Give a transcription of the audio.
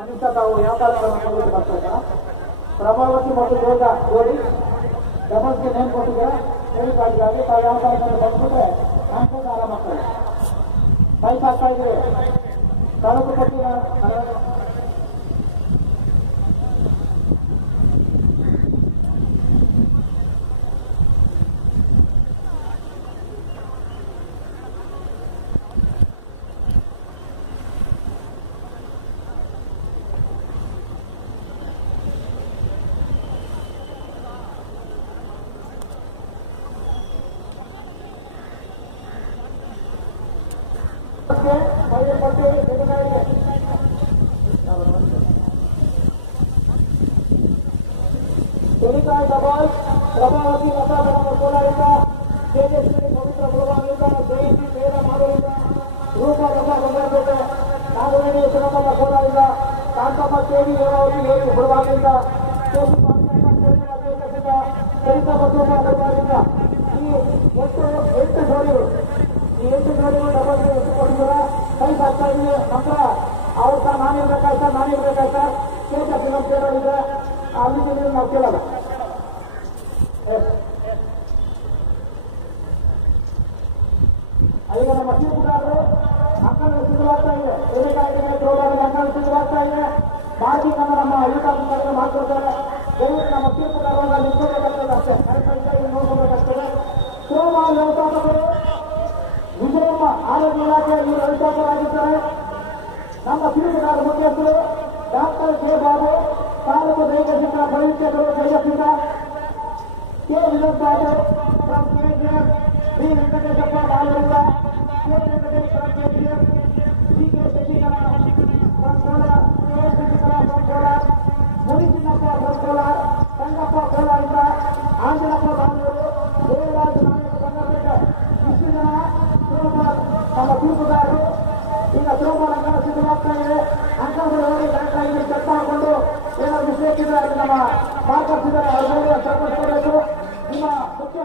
ಅನಿಷ್ಟ ತಾವು ವ್ಯಾಪಾರಗಳನ್ನು ಬರ್ತಾ ಪ್ರಭಾವತಿ ಮತ್ತು ಯೋಗ ಜೋಡಿ ಡಬಲ್ಸ್ಗೆ ನೇಮ್ ಕೊಟ್ಟಿದ್ದೀರಾ ಹೇಳಿದಾಗಿ ತಾವು ವ್ಯಾಪಾರಗಳನ್ನು ಬಂದ್ಬಿಟ್ರೆ ನಾಲ್ಕು ಆರಾಮಾಗ್ತದೆ ಬೈಕ್ ಆಗ್ತಾ ಇದ್ರಿ ತಾಲೂಕು ಕೊಟ್ಟಿಲ್ಲ ತೆಲಿಕಾಯಿ ಡಬಲ್ ಪ್ರಭಾವತಿ ಲತಾ ಮೇಡಮ್ ಕೋಲಾರಿಂದ ತೇಜಸ್ವಿ ಪವಿತ್ರ ಮುಳುಬಾಗಿಲಿಂದ ಜಯಂತಿ ಬೇಡ ಮಾಡೋರಿಂದ ರೂಪ ಲತಾ ಬಂಗಾರಪೇಟೆ ನಾಗವೇಣಿ ಸುರಮಮ್ಮ ಕೋಲಾರಿಂದ ಕಾಂತಮ್ಮ ಕೇಳಿ ನೇರಾವತಿ ಹೇಳಿ ಮುಳುಬಾಗಿಲಿಂದ ಸರಿತಾ ಬಸವಮ್ಮ ಮುಳುಬಾಗಿಲಿಂದ ಈ ಒಟ್ಟು 8 ಜೋಡಿಗಳು ಈ 8 ಜೋಡಿಗಳು ಡಬಲ್ ಎಷ್ಟು ಕೊಟ್ಟಿದ್ದೀರ ಕೈ ಹಾಕ್ತಾ ಇದ್ದೀವಿ ನಂತರ ಅವ್ರ ಸಹ ನಾನಿರ್ಬೇಕಾಯ್ತಾ ಕೇಟ ಫಿಲಂ ಕೇಳೋದಿದ್ರೆ ಅಲ್ಲಿ ನಾವು ಕೇಳಲ್ಲ ಈಗ ನಮ್ಮ ತೀರ್ಪುಗಾರರು ಅಂಕಣ ಸಿದ್ಧವಾಗ್ತಾ ಇದೆ ಎಲೆಕಾಯಿಗೆ ಪ್ರೋಗ್ರಾಮಿಗೆ ಅಂಕಣ ಸಿದ್ಧವಾಗ್ತಾ ಇದೆ ಬಾಕಿ ನಮ್ಮ ಅಧಿಕಾರಿಗಳು ಮಾಡ್ಕೊಳ್ತಾರೆ ದಯವಿಟ್ಟು ನಮ್ಮ ತೀರ್ಪುಗಾರರನ್ನ ನಿಂತ್ಕೋಬೇಕಾಗ್ತದೆ ಅಷ್ಟೇ ಕರೆಕ್ಟಾಗಿ ನೋಡ್ಕೋಬೇಕಾಗ್ತದೆ ಪ್ರೋಗ್ರಾಮ್ ವ್ಯವಸ್ಥಾಪಕರು ವಿಜಯಮ್ಮ ಆರೋಗ್ಯ ಇಲಾಖೆ ಇವರು ವ್ಯವಸ್ಥಾಪಕರಾಗಿದ್ದಾರೆ ನಮ್ಮ ತೀರ್ಪುಗಾರ ಮುಖ್ಯಸ್ಥರು ಡಾಕ್ಟರ್ ಕೆ ಬಾಬು ತಾಲೂಕು ದೈಹಿಕ ವೈದ್ಯರು Jayasimha K Vinod Babu from KGF Shri Venkateshappa ಬಾಲರಿಂದ K Venkatesh from KGF C K Shashikala from Kolar K Shashikala from Kolar Munisinappa from Kolar Sangappa ಕೋಲಾರಿಂದ ಆಂಜನಪ್ಪ ಬಾಂಗ್ಳೂರು ದೇವರಾಜ ನಾಯಕ ಬಂಗಾರಪೇಟೆ ಇಷ್ಟು ಜನ ನಮ್ಮ ತೀರ್ಪುಗಾರರು ಈಗ ಥ್ರೋಬಾಲ್ ಅಂಕಣ ಸಿದ್ಧವಾಗ್ತಾ ಇದೆ ಅಂಕಣಗಳು ನೋಡಿ ಕರೆಕ್ಟಾಗಿ ಚೆಕ್ ಮಾಡಿಕೊಂಡು ಏನಾದ್ರು ಮಿಸ್ಟೇಕ್ ಇದ್ರೆ ಅದು ನಮ್ಮ ಮಾರ್ಕರ್ಸ್ ಇದ್ದಾರೆ ಅವ್ರ ಸರ್ಪಡಿಸ್ಕೊಳ್ಬೇಕು ನಿಮ್ಮ ಮುಖ್ಯ